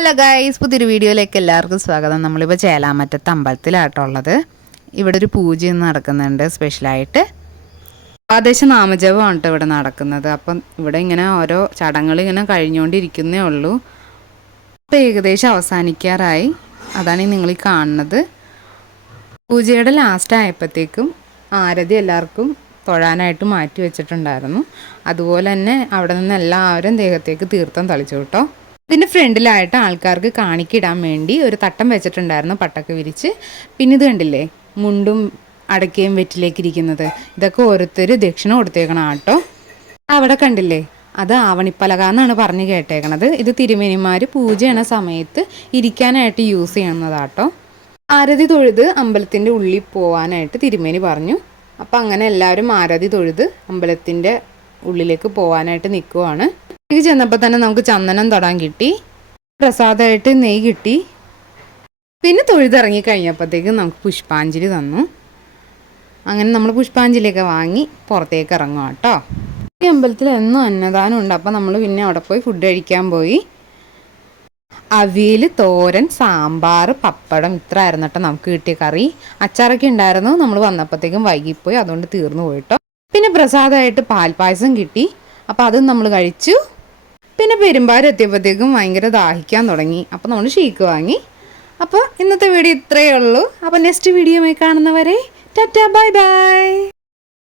Hello guys പുതിയൊരു വീഡിയോയിലേക്ക് എല്ലാവർക്കും സ്വാഗതം. നമ്മളിപ്പോൾ ചേലാമറ്റത്ത് അമ്പലത്തിലാട്ടുള്ളത് ഇവിടെ ഒരു പൂജ നടക്കുന്നുണ്ട് സ്പെഷ്യലായിട്ട്. ആദേശ നാമജപമാണ് കേട്ടോ ഇവിടെ നടക്കുന്നത്. അപ്പം ഇവിടെ ഇങ്ങനെ ഓരോ ചടങ്ങുകൾ ഇങ്ങനെ കഴിഞ്ഞുകൊണ്ടിരിക്കുന്നേ ഉള്ളൂ. അപ്പം ഏകദേശം അവസാനിക്കാറായി. അതാണ് നിങ്ങൾ ഈ കാണുന്നത്. പൂജയുടെ ലാസ്റ്റ് ആയപ്പോഴത്തേക്കും ആരതി എല്ലാവർക്കും തൊഴാനായിട്ട് മാറ്റി വെച്ചിട്ടുണ്ടായിരുന്നു. അതുപോലെ തന്നെ അവിടെ നിന്ന് എല്ലാവരും ദേഹത്തേക്ക് തീർത്ഥം തളിച്ചു കേട്ടോ. ഇതിന്റെ ഫ്രണ്ടിലായിട്ട് ആൾക്കാർക്ക് കാണിക്കിടാൻ വേണ്ടി ഒരു തട്ടം വെച്ചിട്ടുണ്ടായിരുന്നു പട്ടൊക്കെ വിരിച്ച്. പിന്നെ ഇത് കണ്ടില്ലേ? മുണ്ടും അടക്കയും വെറ്റിലേക്ക് ഇരിക്കുന്നത് ഇതൊക്കെ ഓരോരുത്തർ ദക്ഷിണ കൊടുത്തേക്കണം ആട്ടോ. അവിടെ കണ്ടില്ലേ? അത് ആവണിപ്പലക എന്നാണ് പറഞ്ഞു കേട്ടേക്കണത്. ഇത് തിരുമേനിമാർ പൂജ ചെയ്യണ സമയത്ത് ഇരിക്കാനായിട്ട് യൂസ് ചെയ്യുന്നതാട്ടോ. ആരതി തൊഴുത് അമ്പലത്തിന്റെ ഉള്ളിൽ പോകാനായിട്ട് തിരുമേനി പറഞ്ഞു. അപ്പം അങ്ങനെ എല്ലാവരും ആരതി തൊഴുത് അമ്പലത്തിന്റെ ഉള്ളിലേക്ക് പോകാനായിട്ട് നിൽക്കുവാണ് ഇത് ചെന്നപ്പോൾ തന്നെ നമുക്ക് ചന്ദനം തൊടാൻ കിട്ടി പ്രസാദമായിട്ട് നെയ്യ് കിട്ടി. പിന്നെ തൊഴുതിറങ്ങി കഴിഞ്ഞപ്പോഴത്തേക്കും നമുക്ക് പുഷ്പാഞ്ജലി തന്നു. അങ്ങനെ നമ്മൾ പുഷ്പാഞ്ജലിയൊക്കെ വാങ്ങി പുറത്തേക്ക് ഇറങ്ങുക കേട്ടോ ഈ അമ്പലത്തിൽ എന്നും അന്നദാനം ഉണ്ട്. അപ്പം നമ്മൾ പിന്നെ അവിടെ പോയി ഫുഡ് കഴിക്കാൻ പോയി. അവിയൽ തോരൻ സാമ്പാർ പപ്പടം ഇത്ര ആയിരുന്നു കേട്ടോ നമുക്ക് കിട്ടിയ കറി. അച്ചാറൊക്കെ ഉണ്ടായിരുന്നു. നമ്മൾ വന്നപ്പോഴത്തേക്കും വൈകിപ്പോയി. അതുകൊണ്ട് തീർന്നു പോയിട്ടോ പിന്നെ പ്രസാദമായിട്ട് പാൽപ്പായസം കിട്ടി. അപ്പോൾ അതും നമ്മൾ കഴിച്ചു. പിന്നെ പെരുമ്പാരം എത്തിയപ്പോഴത്തേക്കും ഭയങ്കര ദാഹിക്കാൻ തുടങ്ങി. അപ്പോൾ നമ്മൾ ഷീക്ക് വാങ്ങി. അപ്പോൾ ഇന്നത്തെ വീഡിയോ ഇത്രയേ ഉള്ളൂ. അപ്പോൾ നെക്സ്റ്റ് വീഡിയോയുമായി കാണുന്നവരെ ടാറ്റാ ബൈ ബൈ.